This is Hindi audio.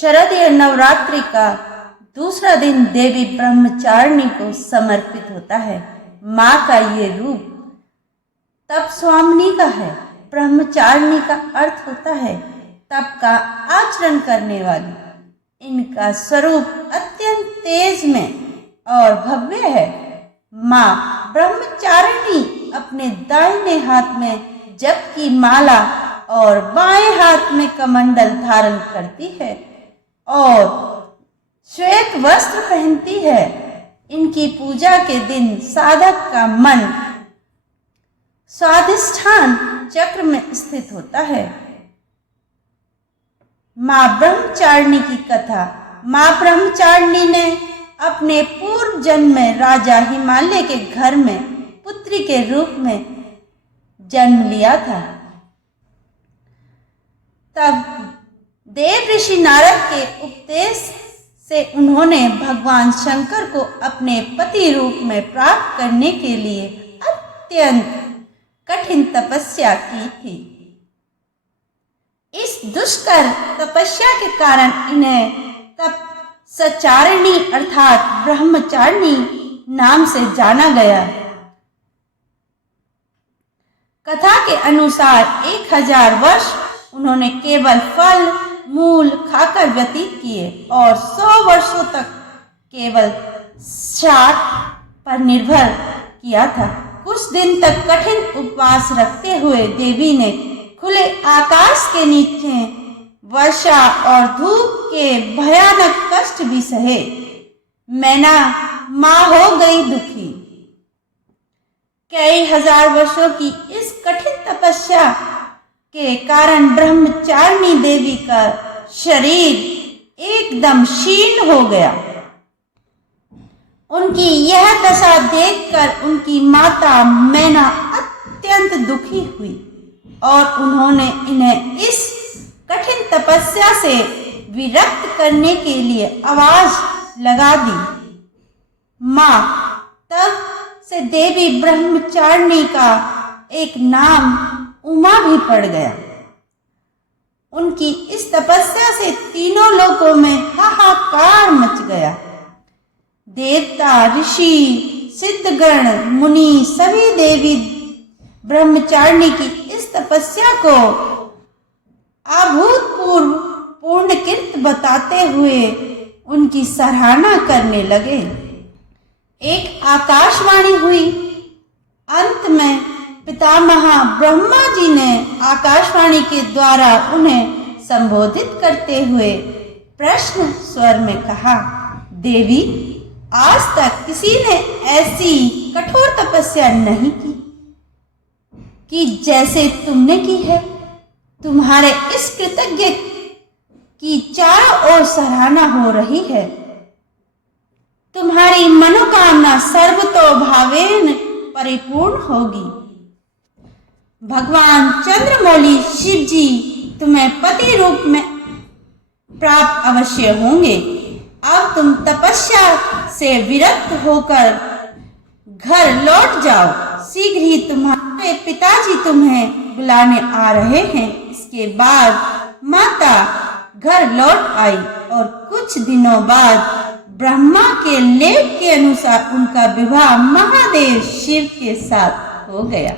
शारदीय नवरात्रि का दूसरा दिन देवी ब्रह्मचारिणी को समर्पित होता है। माँ का ये रूप तप स्वामिनी का है। ब्रह्मचारिणी का अर्थ होता है तप का आचरण करने वाली। इनका स्वरूप अत्यंत तेज में और भव्य है। माँ ब्रह्मचारिणी अपने दाहिने हाथ में जप की माला और बाएं हाथ में कमंडल धारण करती है और श्वेत वस्त्र पहनती है। इनकी पूजा के दिन साधक का मन स्वाधिष्ठान चक्र में स्थित होता है। माँ ब्रह्मचारिणी की कथा। माँ ब्रह्मचारिणी ने अपने पूर्व जन्म में राजा हिमालय के घर में पुत्री के रूप में जन्म लिया था। तब देव ऋषि नारद के उपदेश से उन्होंने भगवान शंकर को अपने पति रूप में प्राप्त करने के लिए अत्यंत कठिन तपस्या की थी। इस दुष्कर तपस्या के कारण इन्हें तप सचारिणी अर्थात ब्रह्मचारिणी नाम से जाना गया। कथा के अनुसार 1000 वर्ष उन्होंने केवल फल मूल खाकर व्यतीत किए और 100 वर्षों तक केवल शाक पर निर्भर किया था। कुछ दिन तक कठिन उपवास रखते हुए देवी ने खुले आकाश के नीचे वर्षा और धूप के भयानक कष्ट भी सहे। मैना माँ हो गई दुखी। कई हजार वर्षों की इस कठिन तपस्या के कारण ब्रह्मचारिणी देवी का शरीर एकदम क्षीण हो गया। उनकी यह दशा देखकर उनकी माता मैना अत्यंत दुखी हुई और उन्होंने इन्हें इस कठिन तपस्या से विरक्त करने के लिए आवाज लगा दी। माँ तब से देवी ब्रह्मचारिणी का एक नाम उमा भी पड़ गया। उनकी इस तपस्या से तीनों लोकों में हाहाकार मच गया। देवता ऋषि सिद्धगण मुनि सभी देवी ब्रह्मचारिणी की इस तपस्या को अभूतपूर्व पूर्णकृत बताते हुए उनकी सराहना करने लगे। एक आकाशवाणी हुई। अंत में पितामह ब्रह्मा जी ने आकाशवाणी के द्वारा उन्हें संबोधित करते हुए प्रश्न स्वर में कहा, देवी आज तक किसी ने ऐसी कठोर तपस्या नहीं की कि जैसे तुमने की है। तुम्हारे इस कृतज्ञ की चारों ओर सराहना हो रही है। तुम्हारी मनोकामना सर्वतोभावेन परिपूर्ण होगी। भगवान चंद्रमौली शिव जी तुम्हें पति रूप में प्राप्त अवश्य होंगे। अब तुम तपस्या से विरक्त होकर घर लौट जाओ। शीघ्र ही तुम्हारे पिताजी तुम्हें बुलाने आ रहे हैं। इसके बाद माता घर लौट आई और कुछ दिनों बाद ब्रह्मा के लेख के अनुसार उनका विवाह महादेव शिव के साथ हो गया।